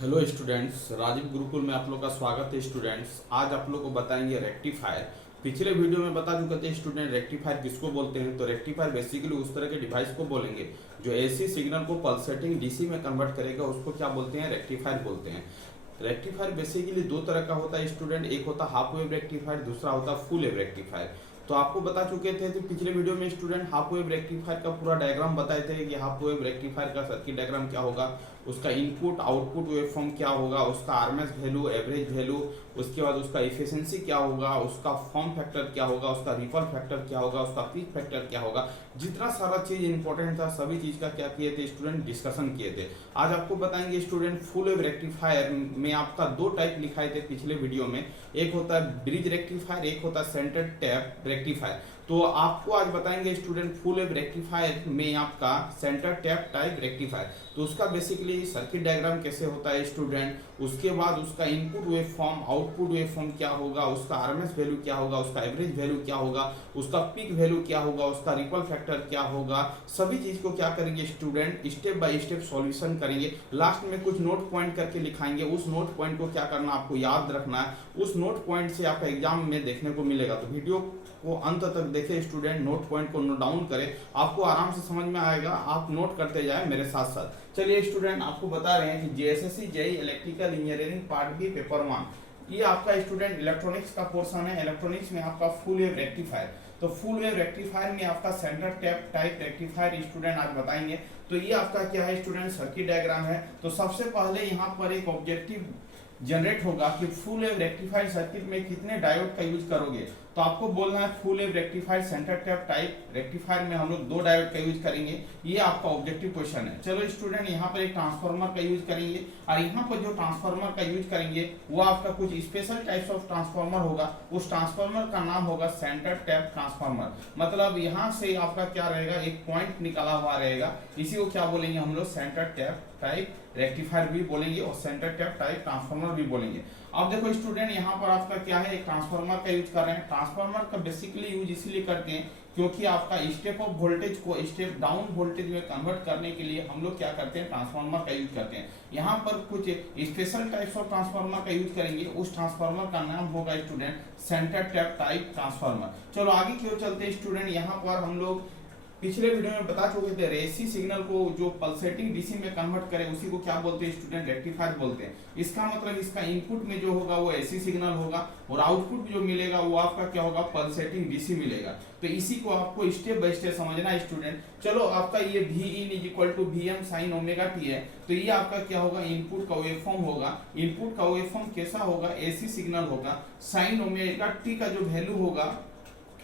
Hello students, Rajiv Gurukul में आप लोग का स्वागत है। स्टूडेंट्स, आज आप लोग को बताएंगे रेक्टिफायर। पिछले वीडियो में बता चुके थे स्टूडेंट रेक्टिफायर किसको बोलते हैं। तो रेक्टिफायर बेसिकली उस तरह के डिवाइस को बोलेंगे जो एसी सिग्नल को पल्सेटिंग डीसी में कन्वर्ट करेगा, उसको क्या बोलते हैं, रेक्टिफायर बोलते हैं। रेक्टिफायर बेसिकली दो तरह का होता है स्टूडेंट, एक होता हाफ वेव रेक्टिफायर, दूसरा होता फुल वेव रेक्टिफायर। तो आपको बता चुके थे तो पिछले वीडियो में स्टूडेंट हाफ वेव रेक्टिफायर का पूरा डायग्राम बताए थे कि हाफ वेव रेक्टिफायर का सर्किट डायग्राम क्या होगा, उसका इनपुट आउटपुट वेवफॉर्म क्या होगा, उसका आरएमएस वैल्यू, एवरेज वैल्यू, उसके बाद उसका इफिशिएंसी क्या होगा, उसका फॉर्म फैक्टर क्या होगा, उसका रिपल फैक्टर क्या होगा, उसका पीक फैक्टर क्या होगा। जितना सारा चीज इंपॉर्टेंट था सभी चीज का क्या किए थे स्टूडेंट, डिस्कशन किए थे। आज आपको बताएंगे स्टूडेंट फुल वेव रेक्टिफायर में आपका दो टाइप लिखाए थे पिछले वीडियो में, एक होता है ब्रिज रेक्टिफायर, एक होता है सेंटर टैप रेक्टिफायर। तो आपको आज बताएंगे स्टूडेंट फुल वेव रेक्टिफायर में आपका सेंटर टैप टाइप रेक्टिफायर, तो उसका बेसिकली सर्किट डायग्राम कैसे होता है स्टूडेंट, उसके बाद उसका input wave form output wave form क्या होगा, उसका आरएमएस वैल्यू क्या होगा, उसका एवरेज वैल्यू क्या होगा, उसका पीक वैल्यू क्या होगा, उसका रिपल फैक्टर क्या होगा। सभी चीज को क्या करेंगे student, step by step solution करेंगे। लास्ट में कुछ नोट पॉइंट करके लिखाएंगे, उस नोट पॉइंट को क्या करना आपको याद रखना है, उस नोट पॉइंट से आपका एग्जाम में देखने को मिलेगा। तो वीडियो को अंत तक देखे स्टूडेंट, नोट पॉइंट को नोट डाउन करें, आपको आराम से समझ में आएगा, आप नोट करते जाए मेरे साथ साथ। चलिए स्टूडेंट, आपको बता रहे हैं कि JSSC JE electrical engineering part B paper 1, ये आपका स्टूडेंट इलेक्ट्रॉनिक्स का पोर्शन है। इलेक्ट्रॉनिक्स में आपका फुल वेव रेक्टिफायर, तो फुल वेव रेक्टिफायर में आपका centre tap type rectifier student आज बताएंगे। तो ये आपका क्या है स्टूडेंट, सर्किट डायग्राम है। तो सबसे पहले यहाँ पर एक ऑब्जेक्टिव जनरेट होगा कि फुल वेव रेक्टिफाइड सर्किट में कितने डायोड का यूज करोगे। तो आपको बोलना है full wave rectified centre tap type rectifier में हम लोग 2 डायोड का यूज करेंगे, ये आपका ऑब्जेक्टिव क्वेश्चन है। चलो स्टूडेंट, यहाँ पर एक ट्रांसफार्मर का यूज करेंगे, और यहाँ पर जो ट्रांसफार्मर का यूज करेंगे वो आपका कुछ स्पेशल टाइप्स ऑफ ट्रांसफार्मर होगा। उस ट्रांसफार्मर का नाम होगा सेंटर टैप ट्रांसफार्मर। मतलब यहाँ से आपका क्या रहेगा, एक पॉइंट निकाला हुआ रहेगा, इसी को क्या बोलेंगे हम लोग, सेंटर टैप टाइप रेक्टिफायर भी बोलेंगे और सेंटर टैप टाइप ट्रांसफार्मर भी बोलेंगे। अब देखो स्टूडेंट, यहाँ पर आपका क्या है, एक ट्रांसफार्मर का यूज कर रहे हैं। ट्रांसफार्मर का बेसिकली यूज इसलिए करते हैं क्योंकि आपका स्टेप ऑफ वोल्टेज को स्टेप डाउन वोल्टेज में कन्वर्ट करने के लिए हम लोग क्या करते हैं, ट्रांसफार्मर का यूज करते हैं। यहाँ पर कुछ स्पेशल टाइप्स ऑफ ट्रांसफार्मर का यूज करेंगे, उस ट्रांसफार्मर का नाम होगा student centre tap type transformer. चलो आगे क्यों चलते हैं स्टूडेंट, यहाँ पर हम लोग पिछले वीडियो में बता चुके थे एसी सिग्नल को जो पल्सेटिंग डीसी में कन्वर्ट करे उसी को क्या बोलते हैं स्टूडेंट, रेक्टिफायर बोलते हैं। इसका मतलब इसका इनपुट में जो होगा वो एसी सिग्नल होगा और आउटपुट जो मिलेगा वो आपका क्या होगा, पल्सेटिंग डीसी मिलेगा। तो इसी को आपको स्टेप बाय स्टेप समझना है स्टूडेंट। चलो आपका ये V in is equal to VM sine omega T है, तो ये आपका क्या होगा, इनपुट का वेवफॉर्म होगा। इनपुट का वेवफॉर्म कैसा होगा, एसी सिग्नल होगा। साइन ओमेगा टी का जो वैल्यू होगा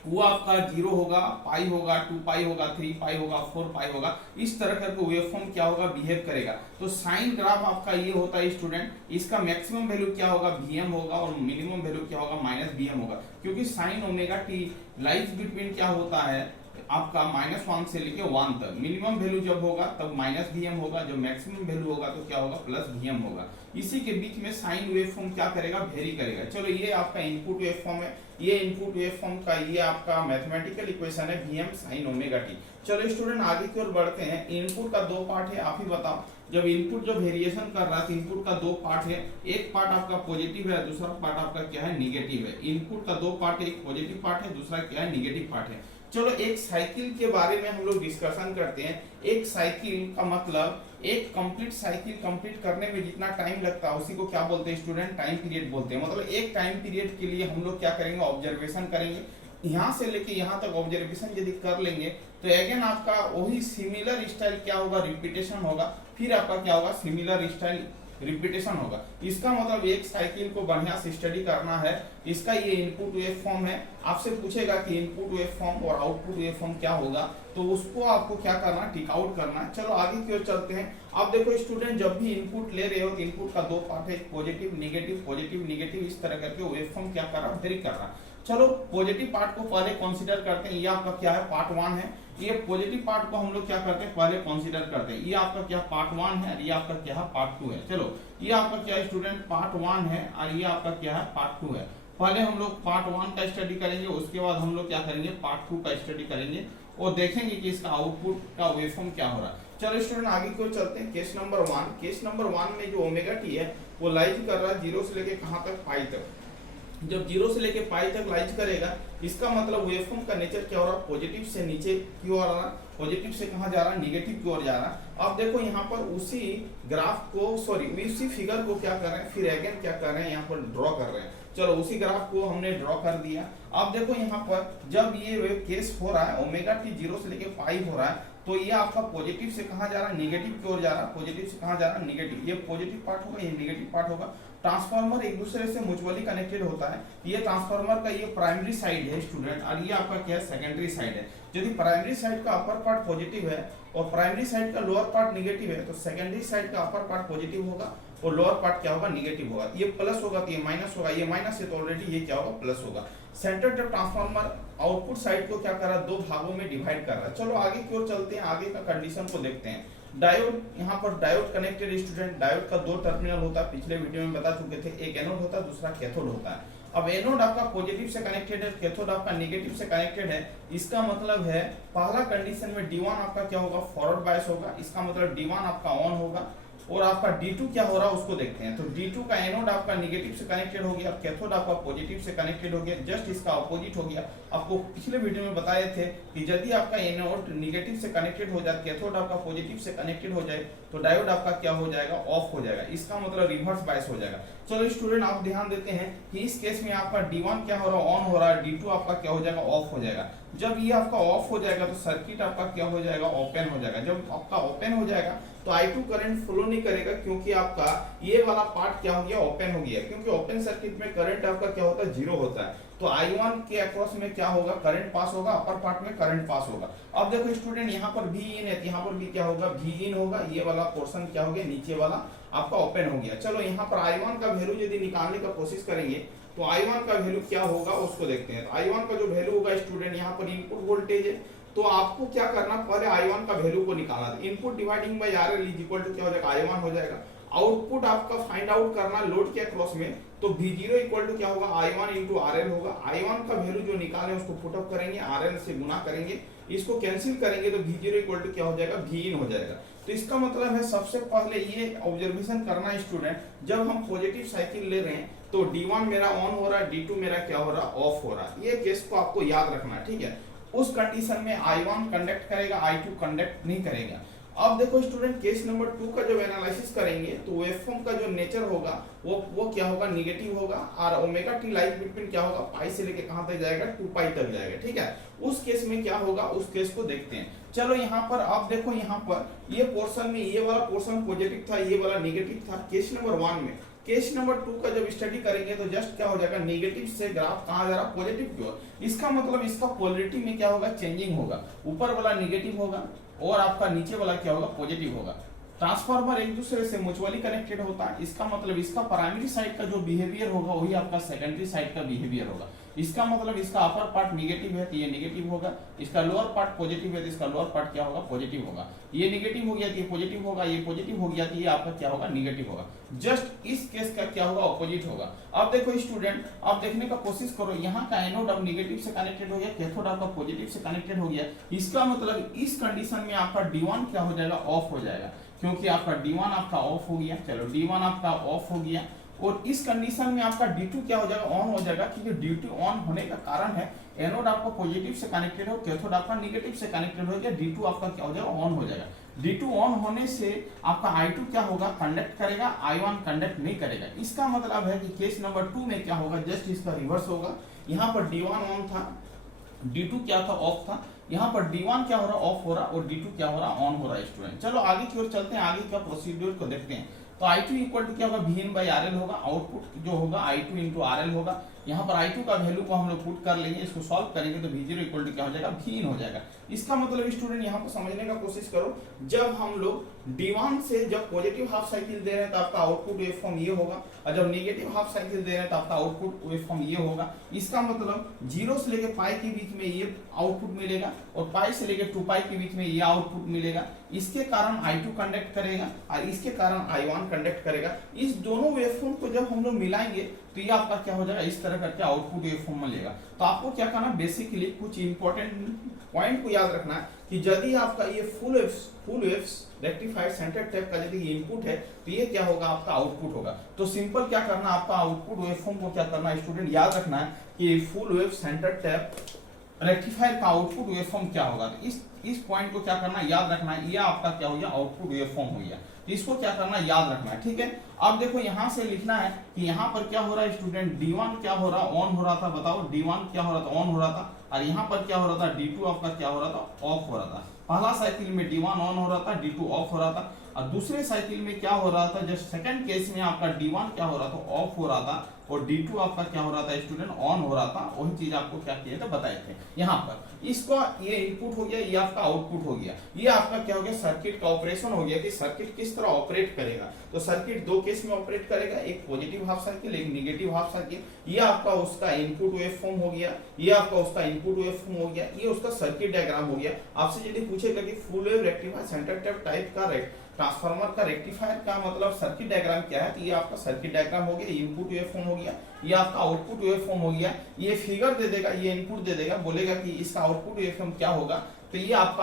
वो आपका 0 होगा, पाई होगा, 2 पाई होगा, 3 पाई होगा, 4 पाई होगा, इस तरह करके वेवफॉर्म क्या होगा, बिहेव करेगा। तो साइन ग्राफ आपका ये होता है स्टूडेंट, इसका मैक्सिमम वैल्यू क्या होगा, Vm होगा, और मिनिमम वैल्यू क्या होगा, -Vm होगा। क्योंकि sign omega T lies between क्या होता है आपका -1 से लेके 1 तक। मिनिमम वैल्यू जब होगा तब -Vm होगा, जब मैक्सिमम वैल्यू होगा तो क्या होगा, +Vm होगा। इसी के बीच में साइन वेवफॉर्म क्या करेगा, वेरी करेगा। चलो ये आपका इनपुट वेवफॉर्म है, ये इनपुट वेवफॉर्म का ये आपका मैथमेटिकल इक्वेशन है Vm साइन ओमेगा टी। चलो स्टूडेंट आगे की ओर बढ़ते हैं। इनपुट का 2 पार्ट है, आप ही बताओ। जब इनपुट जो वेरिएशन कर रहा है, इनपुट का 2 पार्ट है, एक पार्ट आपका पॉजिटिव है, दूसरा पार्ट आपका क्या है, निगेटिव है। इनपुट का 2 पार्ट है, एक पॉजिटिव पार्ट है, दूसरा क्या है, निगेटिव पार्ट है। चलो एक साइकिल के बारे में हम लोग डिस्कशन करते हैं। एक साइकिल का मतलब एक कंप्लीट साइकिल कंप्लीट करने में जितना टाइम लगता है उसी को क्या बोलते हैं स्टूडेंट, टाइम पीरियड बोलते हैं। मतलब एक टाइम पीरियड के लिए हम लोग क्या करेंगे, ऑब्जर्वेशन करेंगे। यहाँ से लेके यहाँ तक ऑब्जर्वेशन यदि कर लेंगे तो अगेन आपका वही सिमिलर स्टाइल क्या होगा, रिपीटेशन होगा। फिर आपका क्या होगा, सिमिलर स्टाइल रिपीटेशन होगा। इसका मतलब एक साइकिल को बढ़िया से स्टडी करना है। इसका ये इनपुट वेव फॉर्म है, आपसे पूछेगा कि इनपुट वेव फॉर्म और आउटपुट वेव फॉर्म क्या होगा, तो उसको आपको क्या करना, टिक आउट करना। चलो आगे की ओर चलते हैं। अब देखो स्टूडेंट, जब भी इनपुट ले रहे हो तो इनपुट का 2 पार्ट है, पॉजिटिव निगेटिव, इस तरह करके वेव फॉर्म क्या कर रहा है, वेरी कर रहा है। चलो पॉजिटिव पार्ट को पहले कंसीडर करते हैं, ये आपका क्या है, पार्ट 1 है। ये पॉजिटिव पार्ट को हम लोग क्या करते हैं, पहले कंसीडर करते हैं। ये आपका क्या पार्ट 1 है, ये आपका क्या है, पार्ट 2 है। चलो ये आपका क्या है स्टूडेंट, पार्ट 1 है, और ये आपका क्या है, पार्ट 2 है। पहले हम लोग पार्ट 1 का स्टडी करेंगे, उसके बाद हम लोग क्या करेंगे, पार्ट 2 का स्टडी करेंगे और देखेंगे कि इसका आउटपुट का वेवफॉर्म क्या हो रहा है। चलो स्टूडेंट आगे की ओर चलते हैं। केस नंबर 1, केस नंबर 1 में जो ओमेगा टी है वो लाइज कर रहा है 0 से लेके कहां तक, पाई तक। जब 0 से लेके पाई तक लाइज करेगा, इसका मतलब वेवफॉर्म का नेचर क्या हो रहा है, पॉजिटिव से नीचे की ओर आ रहा है, पॉजिटिव से कहां जा रहा है, निगेटिव की ओर जा रहा है। अब देखो यहाँ पर उसी ग्राफ को, सॉरी उसी फिगर को क्या कर रहे हैं, फिर अगेन क्या कर रहे हैं, यहाँ पर ड्रॉ कर रहे हैं। चलो उसी ग्राफ को हमने ड्रॉ कर दिया। अब देखो यहाँ पर जब ये केस हो रहा है, ओमेगा टी 0 से लेके पाई हो रहा है, तो ये आपका पॉजिटिव से कहां जा रहा है, निगेटिव की ओर जा रहा है। पॉजिटिव से कहां जा रहा है, निगेटिव। ये पॉजिटिव पार्ट होगा, ये निगेटिव पार्ट होगा। ट्रांसफार्मर एक दूसरे से म्यूचुअली कनेक्टेड होता है। ये ट्रांसफार्मर का ये प्राइमरी साइड है स्टूडेंट, और ये आपका क्या है, सेकेंडरी साइड है। यदि प्राइमरी साइड का अपर पार्ट पॉजिटिव है और प्राइमरी साइड का लोअर पार्ट निगेटिव है, तो सेकेंडरी साइड का अपर पार्ट पॉजिटिव होगा और लोअर पार्ट क्या होगा, निगेटिव होगा। ये प्लस होगा तो ये माइनस होगा, ये माइनस है तो ऑलरेडी ये क्या होगा, प्लस होगा। सेंटर जब ट्रांसफार्मर आउटपुट साइड को क्या कर रहा है, दो भागों में डिवाइड कर रहा है। चलो आगे की ओर चलते हैं, आगे का कंडीशन को देखते हैं। डायोड, यहाँ पर डायोड कनेक्टेड स्टूडेंट। डायोड का दो टर्मिनल होता है, पिछले वीडियो में बता चुके थे, एक एनोड होता है, दूसरा कैथोड होता है। अब एनोड आपका पॉजिटिव से कनेक्टेड है, कैथोड आपका नेगेटिव से कनेक्टेड है। इसका मतलब है पहला कंडीशन में D1 आपका क्या होगा, फॉरवर्ड बायस होगा। इसका मतलब D1 आपका ऑन होगा और आपका D2 क्या हो रहा है उसको देखते हैं। तो D2 का एनोड आपका नेगेटिव से कनेक्टेड हो गया, कैथोड आपका पॉजिटिव से कनेक्टेड हो गया, जस्ट इसका अपोजिट हो गया। आपको पिछले वीडियो में बताए थे कि यदि आपका एनोड नेगेटिव से कनेक्टेड हो जाए, कैथोड आपका पॉजिटिव से कनेक्टेड हो जाए, तो डायोड आपका क्या हो जाएगा, ऑफ हो जाएगा। इसका मतलब रिवर्स बायस हो जाएगा। चलो स्टूडेंट आप ध्यान देते हैं कि इस केस में आपका D1 क्या हो रहा है, ऑन हो रहा है, D2 आपका क्या हो जाएगा, ऑफ हो जाएगा। जब ये आपका ऑफ हो जाएगा तो सर्किट आपका क्या हो जाएगा, ओपन हो जाएगा। जब आपका ओपन हो जाएगा तो I2 करंट फ्लो नहीं करेगा, क्योंकि आपका ये वाला पार्ट क्या हो गया, ओपन हो गया। क्योंकि ओपन सर्किट में करंट आपका क्या होता है, जीरो होता है। तो I1 के अक्रॉस में क्या होगा, करंट पास होगा, अपर पार्ट में करंट पास होगा। अब देखो स्टूडेंट यहाँ पर भी इन है, यहाँ पर भी क्या होगा, भी इन होगा। ये वाला पोर्शन क्या हो गया, नीचे वाला आपका ओपन हो गया। चलो यहाँ पर I1 का वैल्यू यदि निकालने का कोशिश करेंगे तो I1 का वैल्यू क्या होगा उसको देखते हैं। तो I1 का जो वैल्यू होगा स्टूडेंट, यहाँ पर इनपुट वोल्टेज है, तो आपको क्या करना, पहले I1 का वैल्यू को निकालना था। Input dividing by RL is equal to क्या हो जाएगा, I1 हो जाएगा। आउटपुट आपका फाइंड आउट करना लोड के अक्रॉस में, तो V0 इक्वल टू क्या होगा, I1 इंटू RL होगा। I1 का वैल्यू जो निकाले उसको पुट अप करेंगे, RL से गुना करेंगे, इसको कैंसिल करेंगे तो V0 इक्वल टू क्या हो जाएगा, Vin हो जाएगा। तो इसका मतलब है सबसे पहले ये ऑब्जर्वेशन करना स्टूडेंट, जब हम पॉजिटिव साइकिल ले रहे हैं तो D1 मेरा ऑन हो रहा है, D2 मेरा क्या हो रहा है, ऑफ हो रहा है। ये केस को आपको याद रखना है, ठीक है। उस कंडीशन में I1 कंडक्ट करेगा, I2 कंडक्ट नहीं करेगा। अब देखो स्टूडेंट केस नंबर 2 का जब एनालिसिस करेंगे तो वेवफॉर्म का जो नेचर होगा वो क्या होगा, निगेटिव होगा। और ओमेगा टी लाइज बिटवीन क्या होगा, पाई से लेके कहां तक जाएगा, 2 पाई तक जाएगा, ठीक है। उस केस में क्या होगा, उस केस को देखते हैं। चलो यहाँ पर आप देखो, यहाँ पर ये पोर्शन में ये वाला पोर्शन पॉजिटिव था, ये वाला निगेटिव था केस नंबर 1 में। केस नंबर 2 का जब स्टडी करेंगे तो जस्ट क्या हो जाएगा, नेगेटिव से ग्राफ कहां जा रहा, पॉजिटिव की ओर। इसका मतलब इसका पोलरिटी में क्या होगा, चेंजिंग होगा। ऊपर वाला नेगेटिव होगा और आपका नीचे वाला क्या होगा, पॉजिटिव होगा। ट्रांसफार्मर एक दूसरे से म्यूचुअली कनेक्टेड होता है। इसका मतलब इसका प्राइमरी साइड का जो बिहेवियर होगा वही आपका सेकेंडरी साइड का बिहेवियर होगा। इसका मतलब इसका अपर पार्ट नेगेटिव है तो ये नेगेटिव होगा, इसका लोअर पार्ट पॉजिटिव है तो इसका लोअर पार्ट क्या होगा, पॉजिटिव होगा। ये नेगेटिव हो गया तो ये पॉजिटिव होगा, ये पॉजिटिव हो गया तो ये आपका क्या होगा, नेगेटिव होगा। जस्ट इस केस का क्या होगा, ऑपोजिट होगा। अब देखो स्टूडेंट, आप देखने का कोशिश करो, यहाँ का एनोड अब नेगेटिव से कनेक्टेड हो गया, कैथोड आपका पॉजिटिव से कनेक्टेड हो गया। इसका मतलब इस कंडीशन में आपका D1 क्या हो जाएगा, ऑफ हो जाएगा, क्योंकि आपका D1 आपका ऑफ हो गया। चलो D1 आपका ऑफ हो गया और इस कंडीशन में आपका D2 क्या हो जाएगा, ऑन हो जाएगा। क्योंकि D2 ऑन होने का कारण है एनोड आपका पॉजिटिव से कनेक्टेड हो, कैथोड आपका नेगेटिव से कनेक्टेड हो गया, D2 आपका क्या हो जाएगा, ऑन हो जाएगा। D2 ऑन होने से आपका I2 क्या होगा, कंडक्ट करेगा, I1 कंडक्ट नहीं करेगा। इसका मतलब है कि केस नंबर 2 में क्या होगा, जस्ट इसका रिवर्स होगा। यहाँ पर D1 ऑन था, D2 क्या था, ऑफ था। यहाँ पर D1 क्या हो रहा, ऑफ हो रहा, और D2 क्या हो रहा, ऑन हो रहा है स्टूडेंट। चलो आगे की ओर चलते हैं, आगे का प्रोसीड्यूर को देखते हैं। तो I2 इक्वल टू क्या होगा, Vin बाई RL होगा। आउटपुट जो होगा I2 इंटू RL होगा। यहाँ पर I2 का वैल्यू को हम लोग पुट कर लेंगे, इसको सॉल्व करेंगे तो V0 इक्वल टू क्या हो जाएगा, Vin हो जाएगा। इसका मतलब स्टूडेंट यहाँ पर समझने का कोशिश करो, जब हम लोग D1 से जब पॉजिटिव हाफ साइकिल दे रहे हैं तो आपका आउटपुट वेवफॉर्म ये होगा, और जब नेगेटिव हाफ साइकिल दे रहे हैं तो आपका आउटपुट वेवफॉर्म ये होगा। इसका मतलब 0 से लेके पाई के बीच में ये आउटपुट मिलेगा और पाई से लेके 2 पाई के बीच में ये आउटपुट मिलेगा। इसके कारण I2 कंडक्ट करेगा और इसके कारण I1 कंडक्ट करेगा। इस दोनों वेवफॉर्म को जब हम लोग मिलाएंगे तो ये आपका क्या हो जाएगा, इस तरह करके आउटपुट वेवफॉर्म मिलेगा। तो आपको क्या करना, बेसिकली कुछ इंपॉर्टेंट पॉइंट को याद रखना है कि यदि आपका ये full waves rectified centre tap का यदि इनपुट है तो ये क्या होगा, आपका आउटपुट होगा। तो सिंपल क्या करना, आपका आउटपुट वेवफॉर्म को क्या करना स्टूडेंट, याद रखना है कि full wave centre tap rectifier का आउटपुट वेवफॉर्म क्या होगा। तो इस पॉइंट को क्या करना, याद रखना है, ये आपका क्या हो गया, आउटपुट वेवफॉर्म हो गया। तो इसको क्या करना, याद रखना है, ठीक है। अब देखो यहाँ से लिखना है कि यहाँ पर क्या हो रहा है स्टूडेंट, D1 क्या हो रहा, ऑन हो रहा था, बताओ D1 क्या हो रहा था, ऑन हो रहा था, और यहाँ पर क्या हो rहा था, D2 आपका क्या हो रहा था, ऑफ हो रहा था। पहला साइकिल में D1 ऑन हो रहा था, D2 ऑफ हो रहा था, और दूसरे साइकिल में क्या हो रहा था, जस्ट सेकंड केस में आपका D1 क्या हो रहा था, ऑफ हो रहा था, और D2 आपका क्या हो रहा था स्टूडेंट, ऑन हो रहा था। वही चीज आपको क्या किए थे, बताए थे। यहाँ पर इसको ये इनपुट हो गया, ये आपका आउटपुट हो गया। ये आपका क्या हो गया, सर्किट का ऑपरेशन हो गया कि सर्किट किस तरह ऑपरेट करेगा। तो सर्किट दो केस में ऑपरेट करेगा, एक पॉजिटिव हाफ साइकिल, एक नेगेटिव हाफ साइकिल। ये आपका उसका इनपुट वेवफॉर्म हो गया, ये आपका उसका इनपुट वेवफॉर्म हो गया, ये उसका सर्किट डायग्राम हो गया। आपसे यदि पूछेगा कि full wave rectifier centre tap type का ट्रांसफार्मर का रेक्टिफायर का मतलब सर्किट डायग्राम क्या है, तो ये आपका सर्किट डायग्राम हो गया, इनपुट वेवफॉर्म हो गया, ये आपका आउटपुट वेवफॉर्म हो गया। ये फिगर दे देगा, ये इनपुट दे देगा, बोलेगा कि इसका आउटपुट वेवफॉर्म क्या होगा, तो ये आपका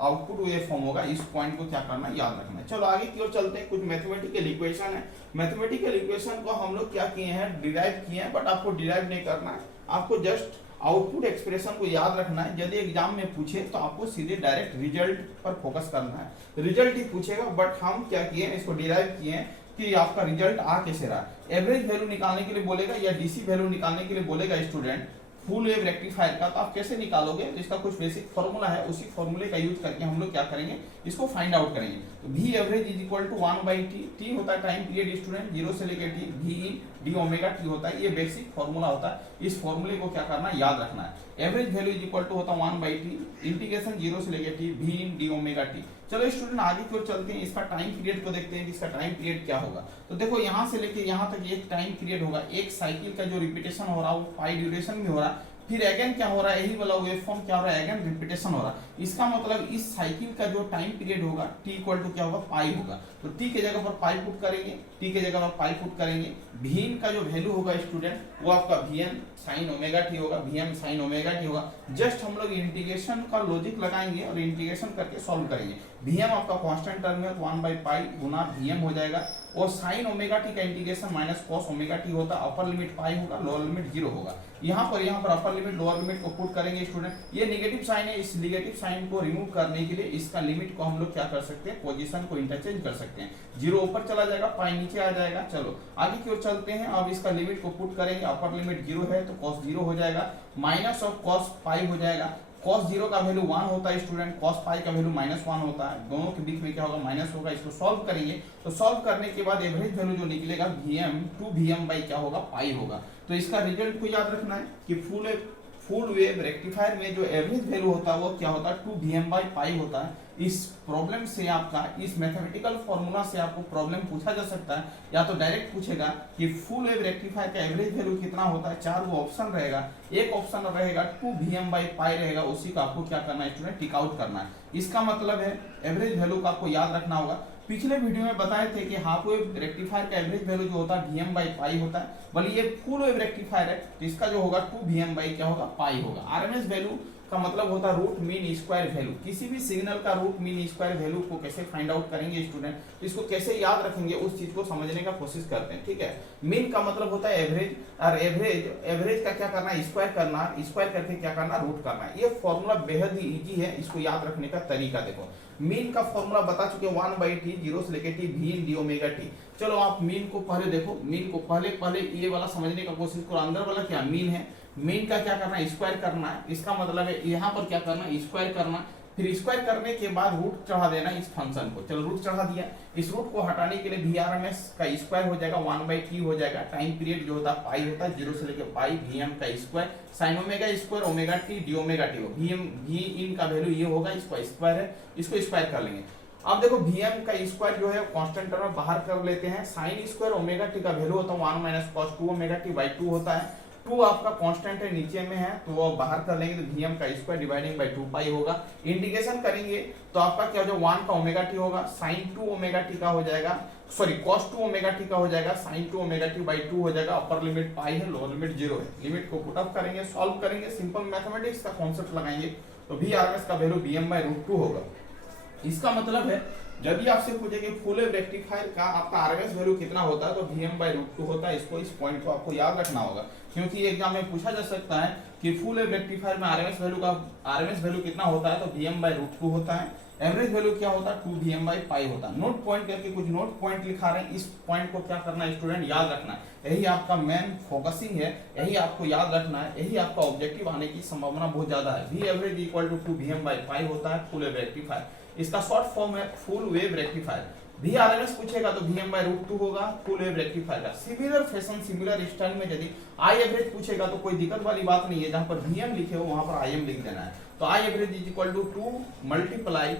आउटपुट वेवफॉर्म होगा। इस पॉइंट को क्या करना, याद रखना है। चलो आगे की ओर चलते हैं। कुछ मैथमेटिकल इक्वेशन है, मैथमेटिकल इक्वेशन को हम लोग क्या किए हैं, डिराइव किए हैं, बट आपको डिराइव नहीं करना है, आपको जस्ट आउटपुट एक्सप्रेशन को याद रखना है। यदि एग्जाम में पूछे तो आपको सीधे डायरेक्ट रिजल्ट पर फोकस करना है, रिजल्ट ही पूछेगा, बट हम क्या किए हैं, इसको डिराइव किए हैं कि आपका रिजल्ट आ कैसे रहा। एवरेज वैल्यू निकालने के लिए बोलेगा या डीसी वैल्यू निकालने के लिए बोलेगा स्टूडेंट फुल वेव रेक्टिफायर का, तो आप कैसे निकालोगे, तो इसका कुछ बेसिक फॉर्मूला है, उसी फॉर्मूले का यूज करके हम लोग क्या करेंगे, इसको फाइंड आउट करेंगे। तो V average is equal to 1/t, t होता है टाइम पीरियड स्टूडेंट, 0 से लेकर t, V इन d ओमेगा t होता है, ये बेसिक फॉर्मूला होता है। इस फॉर्मूले को क्या करना, याद रखना है। Average value is equal to होता है 1/t इंटीग्रेशन 0 से लेकर t, V इन d ओमेगा t। चलो स्टूडेंट आगे की ओर चलते हैं, इसका टाइम पीरियड को देखते हैं कि इसका टाइम पीरियड क्या होगा। तो देखो यहाँ से लेके यहाँ तक एक टाइम पीरियड होगा, एक साइकिल का जो रिपीटेशन हो रहा है वो पाई ड्यूरेशन में हो रहा है, फिर अगेन क्या हो रहा है, यही वाला वेवफॉर्म क्या हो रहा है, अगेन रिपीटेशन हो रहा है। इसका मतलब इस साइकिल का जो टाइम पीरियड होगा t इक्वल टू क्या होगा, पाई होगा। तो t के जगह पर पाई पुट करेंगे, t के जगह पर पाई पुट करेंगे। vn का जो वैल्यू होगा स्टूडेंट वो आपका vn sin ओमेगा t होगा, vm sin ओमेगा t होगा। जस्ट हम लोग इंटीग्रेशन का लॉजिक लगाएंगे और इंटीग्रेशन करके सॉल्व करेंगे। vm आपका कांस्टेंट टर्म है, 1/पाई गुना vm हो जाएगा, और sin ओमेगा t का integration minus cos omega t होता है। अपर लिमिट पाई होगा, लोअर लिमिट 0 होगा। यहाँ पर अपर लिमिट लोअर लिमिट को पुट करेंगे स्टूडेंट। ये नेगेटिव साइन है, इस नेगेटिव साइन को रिमूव करने के लिए इसका लिमिट को हम लोग क्या कर सकते हैं, पोजीशन को इंटरचेंज कर सकते हैं। 0 ऊपर चला जाएगा, पाई नीचे आ जाएगा। चलो आगे की ओर चलते हैं। अब इसका लिमिट को पुट करेंगे, अपर लिमिट 0 है तो cos 0 हो जाएगा, माइनस ऑफ cos पाई हो जाएगा। cos 0 का वैल्यू 1 होता है स्टूडेंट, cos पाई का वैल्यू -1 होता है, दोनों के बीच में क्या होगा, माइनस होगा। इसको सॉल्व करेंगे तो सॉल्व करने के बाद एवरेज वैल्यू जो निकलेगा Vm 2Vm बाई क्या होगा, पाई होगा। तो इसका रिजल्ट को याद रखना है कि फुल वेव रेक्टिफायर में जो एवरेज वैल्यू होता है वो क्या होता है, 2Vm बाई पाई होता है। इस प्रॉब्लम से आपका, इस मैथमेटिकल फॉर्मूला से आपको प्रॉब्लम पूछा जा सकता है, या तो डायरेक्ट पूछेगा कि फुल वेव रेक्टिफायर का एवरेज वैल्यू कितना होता है। 4 वो ऑप्शन रहेगा, एक ऑप्शन रहेगा 2Vm बाई पाई रहेगा, उसी को आपको क्या करना है स्टूडेंट, टिक आउट करना है। इसका मतलब है एवरेज वैल्यू को आपको याद रखना होगा। पिछले वीडियो में बताए थे कि हाफ वेव रेक्टिफायर का एवरेज वैल्यू जो होता है Vm बाई पाई होता है, बल्कि ये फुल वेव रेक्टिफायर है तो इसका जो होगा 2Vm बाई क्या होगा, पाई होगा। आरएमएस वैल्यू का मतलब होता है रूट मीन स्क्वायर वैल्यू। किसी भी सिग्नल का रूट मीन स्क्वायर वैल्यू को कैसे फाइंड आउट करेंगे स्टूडेंट, इसको कैसे याद रखेंगे, उस चीज को समझने का कोशिश करते हैं, ठीक है। मीन का मतलब होता है एवरेज, और एवरेज का क्या करना है, स्क्वायर करना, स्क्वायर करके क्या करना, रूट करना। ये फॉर्मूला बेहद ही इजी है, इसको याद रखने का तरीका देखो। मीन का फॉर्मूला बता चुके 1/t 0 से लेकर t v इन d ओमेगा t। चलो आप मीन को पहले देखो, मीन को पहले ये वाला समझने का कोशिश करो। अंदर वाला क्या मीन है, मीन का क्या करना है, स्क्वायर करना है। इसका मतलब है यहाँ पर क्या करना है, स्क्वायर करना, फिर स्क्वायर करने के बाद रूट चढ़ा देना इस फंक्शन को। चलो रूट चढ़ा दिया, इस रूट को हटाने के लिए Vrms का स्क्वायर हो जाएगा, 1/t हो जाएगा। टाइम पीरियड जो होता है पाई होता है, 0 से लेकर पाई, Vm का square sin omega square omega t d omega t हो। V इन का वैल्यू ये होगा, इसको स्क्वायर है, इसको स्क्वायर कर लेंगे। अब देखो Vm का स्क्वायर जो है कांस्टेंट टर्म बाहर कर लेते हैं। sin स्क्वायर ओमेगा t का वैल्यू होता है 1 - cos 2 ओमेगा t/2 होता है। 2 आपका कांस्टेंट है, नीचे में है, तो वो बाहर कर लेंगे तो Vm का स्क्वायर डिवाइडिंग बाय 2 पाई होगा। इंटीग्रेशन करेंगे तो आपका क्या जो 1 का ओमेगा टी होगा, sin 2 ओमेगा टी का हो जाएगा, सॉरी cos 2 ओमेगा टी का हो जाएगा, sin 2 ओमेगा टी बाय 2 हो जाएगा। अपर लिमिट पाई है, लोअर लिमिट 0 है। लिमिट को पुट अप करेंगे, सॉल्व करेंगे, सिंपल मैथमेटिक्स का कॉन्सेप्ट लगाएंगे तो Vrms का वैल्यू Vm/√2 होगा। इसका मतलब है जब भी आपसे पूछे कि फुल वेव रेक्टिफायर का आपका आरएमएस वैल्यू कितना होता है तो Vm/√2 होता है। इसको, इस पॉइंट को आपको याद रखना होगा, क्योंकि एग्जाम में पूछा जा सकता है कि फुल वेव रेक्टिफायर में आरएमएस वैल्यू कितना होता है तो Vm/√2 होता है। एवरेज वैल्यू क्या होता है 2Vm/π होता है। नोट पॉइंट करके कुछ नोट पॉइंट लिखा रहे हैं, इस पॉइंट को क्या करना है स्टूडेंट, याद रखना है। यही आपका मेन फोकसिंग है, यही आपको याद रखना है, यही आपका ऑब्जेक्टिव आने की संभावना बहुत ज्यादा है। V average equal to 2Vm/π होता है फुल वेव रेक्टिफायर। इसका शॉर्ट फॉर्म है फुल वेव रेक्टिफायर। Vrms पूछेगा तो Vm/√2 होगा फुल वेव रेक्टिफायर का। सिमिलर फैशन, सिमिलर स्टाइल में यदि I एवरेज पूछेगा तो कोई दिक्कत वाली बात नहीं है, जहां पर Vm लिखे हो वहां पर Im लिख देना है। तो I average is equal to 2 multiply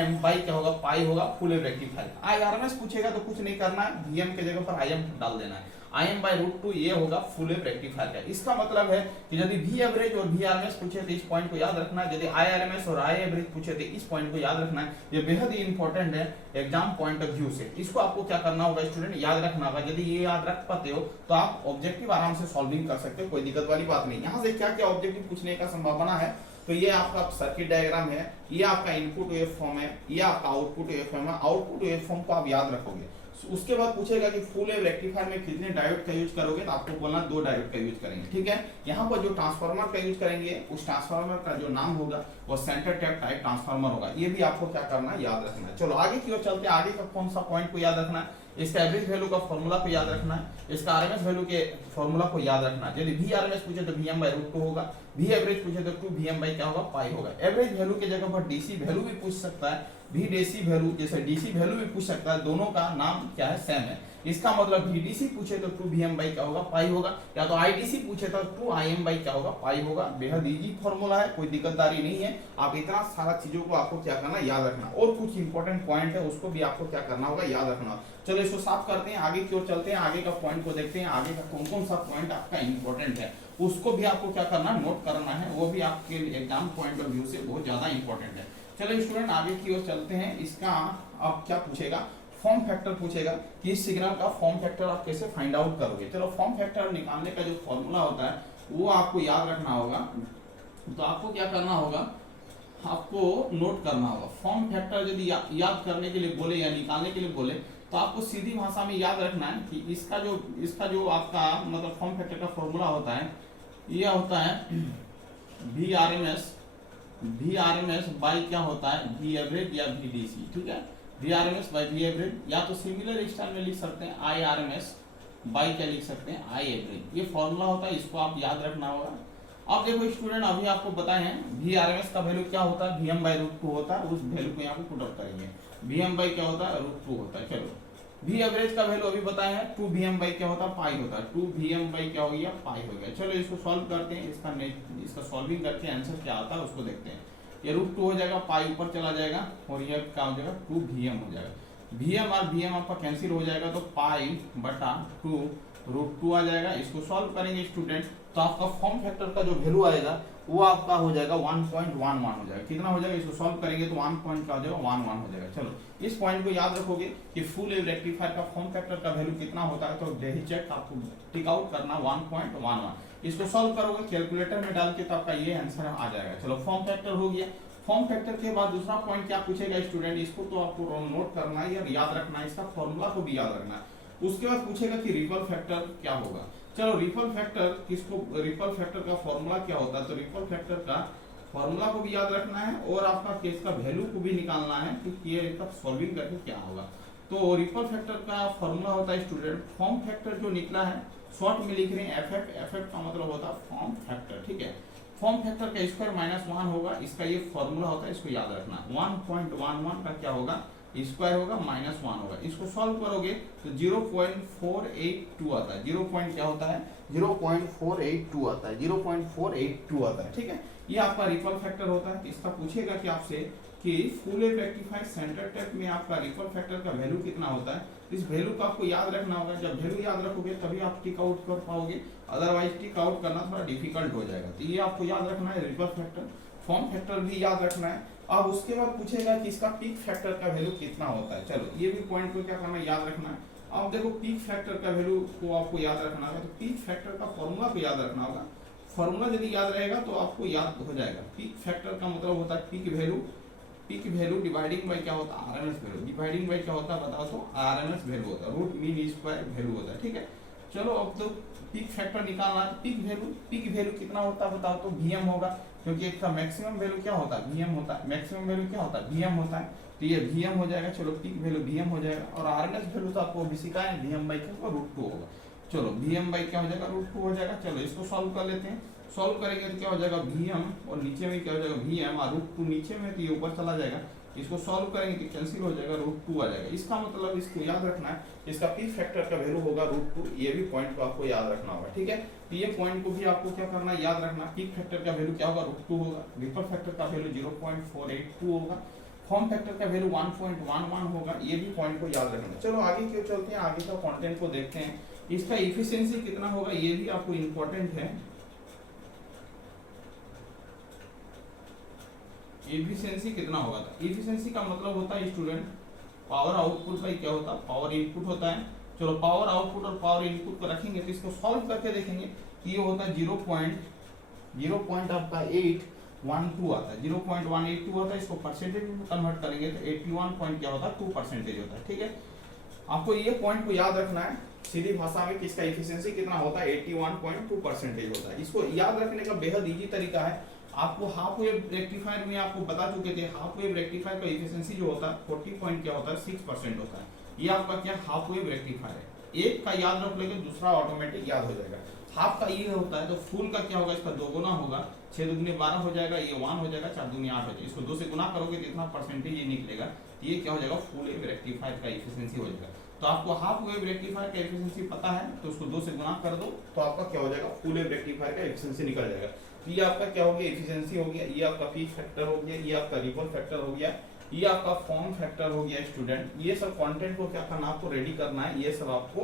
Im by क्या होगा, पाई होगा फुल वेव रेक्टिफायर। Irms पूछेगा तो कुछ नहीं करना है, Vm के जगह पर Im डाल देना है। Im/√2 ये होगा फुल वेव रेक्टिफायर का। इसका मतलब है कि यदि V एवरेज और Vrms पूछे तो इस पॉइंट को याद रखना है, यदि Irms और I एवरेज पूछे तो इस पॉइंट को याद रखना है। ये बेहद ही इंपॉर्टेंट है एग्जाम पॉइंट ऑफ व्यू से। इसको आपको क्या करना होगा स्टूडेंट, याद रखना होगा। यदि ये याद रख पाते हो तो आप ऑब्जेक्टिव आराम से सॉल्विंग कर सकते हो, कोई दिक्कत वाली बात नहीं। यहाँ से क्या क्या ऑब्जेक्टिव पूछने का संभावना है, तो ये आपका सर्किट डायग्राम है, ये आपका इनपुट वेव फॉर्म है, ये आपका आउटपुट वेव फॉर्म है। आउटपुट वेव फॉर्म को आप याद रखोगे। उसके बाद पूछेगा कि फुल वेव रेक्टिफायर में कितने डायोड का यूज करोगे, तो आपको बोलना 2 डायोड का यूज करेंगे, ठीक है। यहाँ पर जो ट्रांसफार्मर का यूज करेंगे उस ट्रांसफार्मर का जो नाम होगा वो सेंटर टैप टाइप ट्रांसफार्मर होगा। ये भी आपको क्या करना है, याद रखना है। चलो आगे की ओर चलते हैं। आगे का कौन सा पॉइंट को याद रखना है, इसका एवरेज वैल्यू का फॉर्मूला को याद रखना है, इसका आरएमएस वैल्यू के फॉर्मूला को याद रखना है। यदि Vrms पूछे तो Vm/√2 होगा, V एवरेज पूछे तो 2Vm/ क्या होगा, पाई होगा। एवरेज वैल्यू के जगह पर डीसी वैल्यू भी पूछ सकता है, VDC वैल्यू, जैसे डीसी वैल्यू भी पूछ सकता है। दोनों का नाम क्या है, सेम है। इसका मतलब VDC पूछे तो 2Vm/ क्या होगा, पाई होगा, या तो IDC पूछे तो 2Im/ क्या होगा, पाई होगा। बेहद इजी फॉर्मूला है, कोई दिक्कतदारी नहीं है। आप इतना सारा चीजों को आपको क्या करना, याद रखना। और कुछ इंपॉर्टेंट पॉइंट है उसको भी आपको क्या करना होगा, याद रखना। चलो इसको साफ करते हैं, आगे की ओर चलते हैं, आगे का पॉइंट को देखते हैं। आगे का कौन कौन सा पॉइंट आपका इंपॉर्टेंट है उसको भी आपको क्या करना, नोट करना है। वो भी आपके एग्जाम पॉइंट ऑफ व्यू से बहुत ज्यादा इंपॉर्टेंट है। चलो स्टूडेंट आगे की ओर चलते हैं। इसका आप क्या पूछेगा, फॉर्म फैक्टर पूछेगा कि इस सिग्नल का फॉर्म फैक्टर आप कैसे फाइंड आउट करोगे। चलो फॉर्म फैक्टर निकालने का जो फॉर्मूला होता है वो आपको याद रखना होगा। तो आपको क्या करना होगा, आपको नोट करना होगा। फॉर्म फैक्टर यदि याद करने के लिए बोले या निकालने के लिए बोले तो आपको सीधी भाषा में याद रखना है कि इसका जो आपका मतलब फॉर्म फैक्टर का फॉर्मूला होता है, यह होता है Vrms बाई क्या होता है, V एवरेज या VDC, ठीक है। Vrms बाई V एवरेज, या तो सिमिलर स्टाइल में लिख सकते हैं Irms बाई क्या लिख सकते हैं, I एवरेज। ये फॉर्मूला होता है, इसको आप याद रखना होगा। अब देखो स्टूडेंट, अभी आपको बताए हैं Vrms का वैल्यू क्या होता है, Vm/√2 होता है। उस वैल्यू को यहाँ पे पुट अप करेंगे। Vm/ क्या होता है, √2 होता है। चलो V एवरेज का वैल्यू अभी बताया है, 2Vm/ क्या होता है, पाई होता है। 2Vm/ क्या हो गया, पाई हो गया। चलो इसको सॉल्व करते हैं, इसका सॉल्विंग करके आंसर क्या आता है उसको देखते हैं। ये √2 हो जाएगा, पाई ऊपर चला जाएगा और ये क्या हो जाएगा, 2Vm हो जाएगा। Vm और Vm आपका कैंसिल हो जाएगा तो पाई बटा 2 √2 आ जाएगा। इसको सॉल्व करेंगे स्टूडेंट तो आपका फॉर्म फैक्टर का जो वैल्यू आएगा वो आपका हो जाएगा 1.11 हो जाएगा। कितना हो जाएगा, इसको सॉल्व करेंगे तो 1 पॉइंट का हो जाएगा, 11 हो जाएगा। चलो इस पॉइंट को याद रखोगे कि फुल वेव रेक्टिफायर का फॉर्म फैक्टर का वैल्यू कितना होता है, तो डेही चेक आपको टिक आउट करना 1.11। इसको सॉल्व करोगे कैलकुलेटर में डाल के तो आपका ये आंसर आ जाएगा। चलो फॉर्म फैक्टर हो गया। फॉर्म फैक्टर के बाद दूसरा पॉइंट क्या पूछेगा स्टूडेंट, इसको तो आपको नोट करना है या याद रखना है, इसका फॉर्मूला को भी याद रखना है। उसके बाद पूछेगा कि रिपल फैक्टर क्या होगा। चलो रिपल फैक्टर किसको, रिपल फैक्टर का फॉर्मूला क्या होता है, तो रिपल फैक्टर का फॉर्मूला को भी याद रखना है और आपका केस का वैल्यू को भी निकालना है कि ये इसका सॉल्विंग करके क्या होगा। तो रिपल फैक्टर का फॉर्मूला होता है स्टूडेंट, फॉर्म फैक्टर जो निकला है शॉर्ट में लिख रहे हैं एफ का मतलब होता है फॉर्म फैक्टर, ठीक है। फॉर्म फैक्टर का स्क्वायर -1 होगा, इसका ये फॉर्मूला होता है, इसको याद रखना। 1.11 का क्या होगा, स्क्वायर होगा -1 होगा। इसको सॉल्व करोगे तो 0.482 आता है। 0. क्या होता है, 0.482 आता है, 0.482 आता है, ठीक है। ये आपका रिपल फैक्टर होता है। इसका पूछेगा कि आपसे कि full wave rectifier centre tap में आपका रिपल फैक्टर का वैल्यू कितना होता है, इस वैल्यू को आपको याद रखना होगा। जब वैल्यू याद रखोगे तभी आप टिक आउट कर पाओगे, अदरवाइज टिक आउट करना थोड़ा डिफिकल्ट हो जाएगा। तो ये आपको याद रखना है, रिपल फैक्टर, फॉर्म फैक्टर भी याद रखना है। अब उसके बाद पूछेगा कि इसका पीक फैक्टर का वैल्यू कितना होता है। चलो ये भी पॉइंट को क्या करना है, याद रखना है। अब देखो पीक फैक्टर का वैल्यू को आपको याद रखना होगा, तो पीक फैक्टर का फॉर्मूला को याद रखना होगा। फॉर्मूला यदि याद रहेगा तो आपको याद हो जाएगा। पीक फैक्टर का मतलब होता है पीक वैल्यू डिवाइडिंग बाय क्या होता है, आरएमएस वैल्यू। डिवाइडिंग बाय क्या होता है बताओ तो, आरएमएस वैल्यू होता है, रूट मीन स्क्वायर वैल्यू होता है, ठीक है। चलो अब तो पीक फैक्टर निकालना है। पीक वैल्यू कितना होता है बताओ तो, वीएम होगा, क्योंकि इसका मैक्सिमम वैल्यू क्या होता है, वीएम होता है। मैक्सिमम वैल्यू क्या होता है, वीएम होता है, तो ये वीएम हो जाएगा। चलो पीक वैल्यू वीएम हो जाएगा, और आरएमएस वैल्यू तो आपको अभी सिखाया है, वीएम बाई क्या होगा, √2 होगा। चलो वीएम बाई क्या हो जाएगा, √2 हो जाएगा। चलो इसको सॉल्व कर लेते हैं। सॉल्व करेंगे तो क्या हो जाएगा, वीएम, और नीचे में क्या हो जाएगा, वीएम, और √2 नीचे में तो ये ऊपर चला जाएगा। इसको सॉल्व करेंगे तो कैंसिल हो जाएगा, √2 आ जाएगा। इसका मतलब इसको याद रखना है, इसका पीक फैक्टर का वैल्यू होगा √2। ये भी पॉइंट को आपको याद रखना होगा, ठीक है। तो ये पॉइंट को भी आपको क्या करना है, याद रखना। पीक फैक्टर का वैल्यू क्या होगा, √2 होगा। रिपल फैक्टर का वैल्यू 0.482 होगा। फॉर्म फैक्टर का वैल्यू 1.11 होगा। ये भी पॉइंट को याद रखना। चलो आगे क्यों चलते हैं, आगे का कंटेंट को देखते हैं। इसका इफिशिएंसी कितना होगा, ये भी आपको इंपॉर्टेंट है। इफिशिएंसी कितना होगा, इफिशिएंसी का मतलब होता है स्टूडेंट पावर आउटपुट बाई क्या होता है, पावर इनपुट होता है। चलो पावर आउटपुट और पावर इनपुट को रखेंगे तो इसको सॉल्व करके देखेंगे। ये होता है 0.812 आता है, 0.182 आता है। इसको परसेंटेज में कन्वर्ट करेंगे तो 81 क्या होता है, 2% होता है, ठीक है। आपको ये पॉइंट को याद रखना है सीधी भाषा में कि इसका एफिशिएंसी कितना होता है, 81.2% होता है। इसको याद रखने का बेहद इजी तरीका है। आपको हाफ वेव रेक्टिफायर में आपको बता चुके थे, हाफ वेव रेक्टिफायर का एफिशिएंसी जो होता है 40.6% होता है। ये आपका क्या हाफ वेव रेक्टिफायर है। एक का याद रख लेंगे, दूसरा ऑटोमेटिक याद हो जाएगा। हाफ का ये होता है तो फुल का क्या होगा, इसका 2 गुना होगा, 6 दूनी 12 हो जाएगा, ये 1 हो जाएगा, 4 दूनी 8 हो जाएगा। इसको 2 से गुना करोगे तो इतना परसेंटेज ये निकलेगा। ये क्या हो जाएगा, फुल वेव रेक्टिफायर का एफिशिएंसी हो जाएगा। तो आपको हाफ वेव रेक्टिफायर का एफिशिएंसी पता है तो उसको 2 से गुना कर दो तो आपका क्या हो जाएगा, फुल वेव रेक्टिफायर का एफिशिएंसी निकल जाएगा। तो ये आपका क्या हो गया, एफिशिएंसी हो गया। ये आपका पीक फैक्टर हो गया, ये आपका रिपल फैक्टर हो गया, ये आपका फॉर्म फैक्टर हो गया। स्टूडेंट ये सब कंटेंट को क्या करना, आपको रेडी करना है। ये सब आपको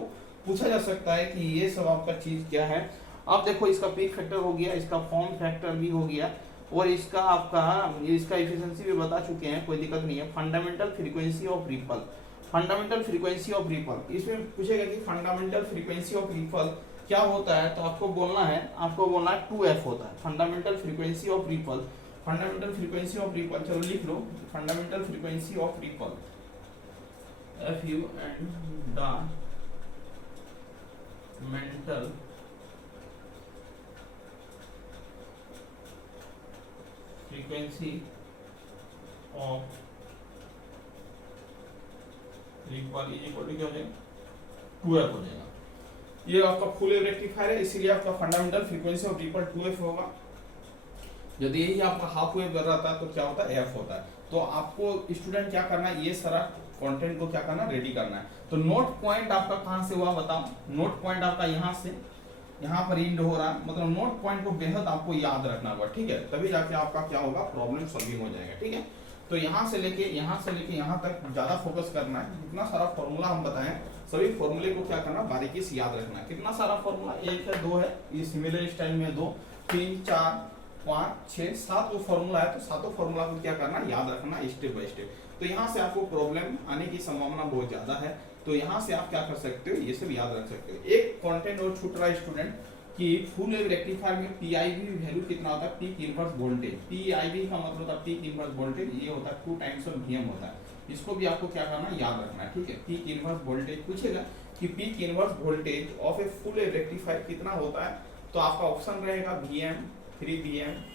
पूछा जा सकता है कि ये सब आपका चीज क्या है। अब देखो इसका पीक फैक्टर हो गया, इसका फॉर्म फैक्टर भी हो गया, और इसका आपका एफिशिएंसी भी बता चुके हैं, कोई दिक्कत नहीं है। Fundamental frequency of ripple, fundamental frequency of ripple, इसमें पूछेगा कि फंडामेंटल फ्रीक्वेंसी ऑफ रिपल क्या होता है, तो आपको बोलना है 2f होता है fundamental frequency of ripple. Fundamental frequency of ripple, चलो लिख लो, fundamental frequency of ripple, fundamental frequency of ripple is equal to क्या हो जाएगा, 2f हो जाएगा। ये आपका फुल वेव रेक्टिफायर है, इसीलिए आपका fundamental frequency of ripple 2f होगा। यदि यही आपका हाफ वेव कर रहा था तो क्या होता है, f होता है। तो आपको स्टूडेंट क्या करना है, ये सारा कंटेंट को क्या करना, रेडी करना है। तो नोट पॉइंट आपका कहां से हुआ बताओ, नोट पॉइंट आपका यहाँ से यहाँ पर इंड हो रहा है, मतलब नोट पॉइंट को बेहद आपको याद रखना होगा, ठीक है। तभी जाके आपका क्या होगा, प्रॉब्लम सॉल्विंग हो जाएगा, ठीक है। तो यहाँ से लेके यहाँ तक ज्यादा फोकस करना है। जितना सारा फॉर्मूला हम बताएं, सभी फॉर्मूले को क्या करना, बारीकी से याद रखना है। कितना सारा फॉर्मूला, 1 है, 2 है, ये सिमिलर स्टाइल में 2, 3, 4, 5, 6, 7 वो फॉर्मूला है। तो सातों फॉर्मूला को क्या करना, याद रखना स्टेप बाय स्टेप। तो यहाँ से आपको प्रॉब्लम आने की संभावना बहुत ज्यादा है, तो यहाँ से आप क्या कर सकते हो, ये सब याद रख सकते हो। एक कंटेंट और छूट रहा है स्टूडेंट कि फुल वेव रेक्टिफायर में पीआईवी वैल्यू कितना होता है, पीक इनवर्स वोल्टेज। पीआईवी का मतलब होता है पीक इनवर्स वोल्टेज, ये होता है 2 टाइम्स ऑफ वीएम होता है। इसको भी आपको क्या करना, याद रखना है, ठीक है। पीक इनवर्स वोल्टेज पूछेगा कि peak inverse voltage of a full wave rectifier कितना होता है, तो आपका ऑप्शन रहेगा वीएम, 3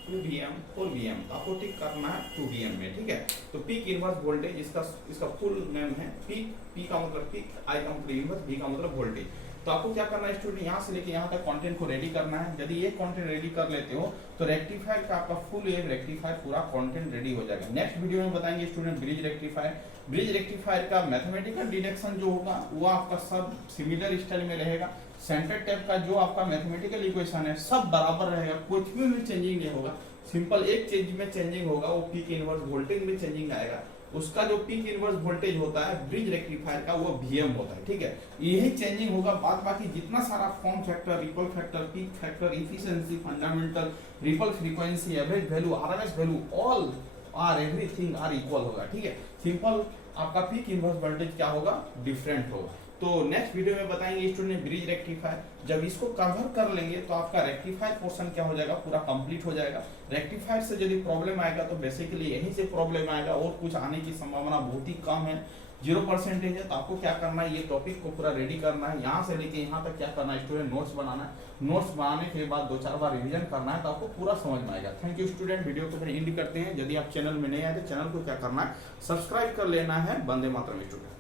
2 4 तो आपको टिक करना है 2 में, ठीक है। तो पीक इनवर्स वोल्टेज इसका फुल नेम है पीक। पी का मतलब पीक, आई का मतलब इनवर्स, वी का मतलब वोल्टेज। तो आपको क्या करना है स्टूडेंट, यहाँ से लेके यहाँ तक कंटेंट को रेडी करना है। यदि ये कंटेंट रेडी कर लेते हो तो रेक्टिफायर का आपका फुल वेव रेक्टिफायर पूरा कंटेंट रेडी हो जाएगा। नेक्स्ट वीडियो में बताएंगे student bridge rectifier. Bridge rectifier का मैथमेटिकल डिडक्शन जो होगा वो आपका सब सिमिलर स्टाइल में रहेगा। सेंटर टैप का जो आपका मैथमेटिकल इक्वेशन है सब बराबर रहेगा, कुछ भी चेंजिंग नहीं होगा, सिंपल एक चीज में चेंजिंग होगा, वो पीक इनवर्स वोल्टेज में चेंजिंग आएगा। उसका जो पीक इनवर्स वोल्टेज होता है ब्रिज रेक्टिफायर का वो वीएम होता है, ठीक है। यही चेंजिंग होगा, बाद बाकी जितना सारा form factor, ripple factor, peak factor, efficiency, fundamental, ripple frequency, average value, RMS value, all are everything are equal होगा, ठीक है। सिंपल आपका पीक इनवर्स वोल्टेज क्या होगा, डिफरेंट होगा। तो नेक्स्ट वीडियो में बताएंगे स्टूडेंट ब्रिज रेक्टिफायर। जब इसको कवर कर लेंगे तो आपका रेक्टिफायर पोर्शन क्या हो जाएगा, पूरा कंप्लीट हो जाएगा। रेक्टिफायर से यदि प्रॉब्लम आएगा तो बेसिकली यहीं से प्रॉब्लम आएगा, और कुछ आने की संभावना बहुत ही कम है, 0% है। तो आपको क्या करना है, ये टॉपिक को पूरा रेडी करना है, यहाँ से लेके यहाँ तक क्या करना है स्टूडेंट, नोट्स बनाना है। नोट्स बनाने के बाद 2-4 बार रिवीजन करना है, तो आपको पूरा समझ में आएगा। Thank you student. वीडियो को फिर एंड करते हैं। यदि आप चैनल में नए आए तो चैनल को क्या करना है, सब्सक्राइब कर लेना है। वंदे मातरम स्टूडेंट।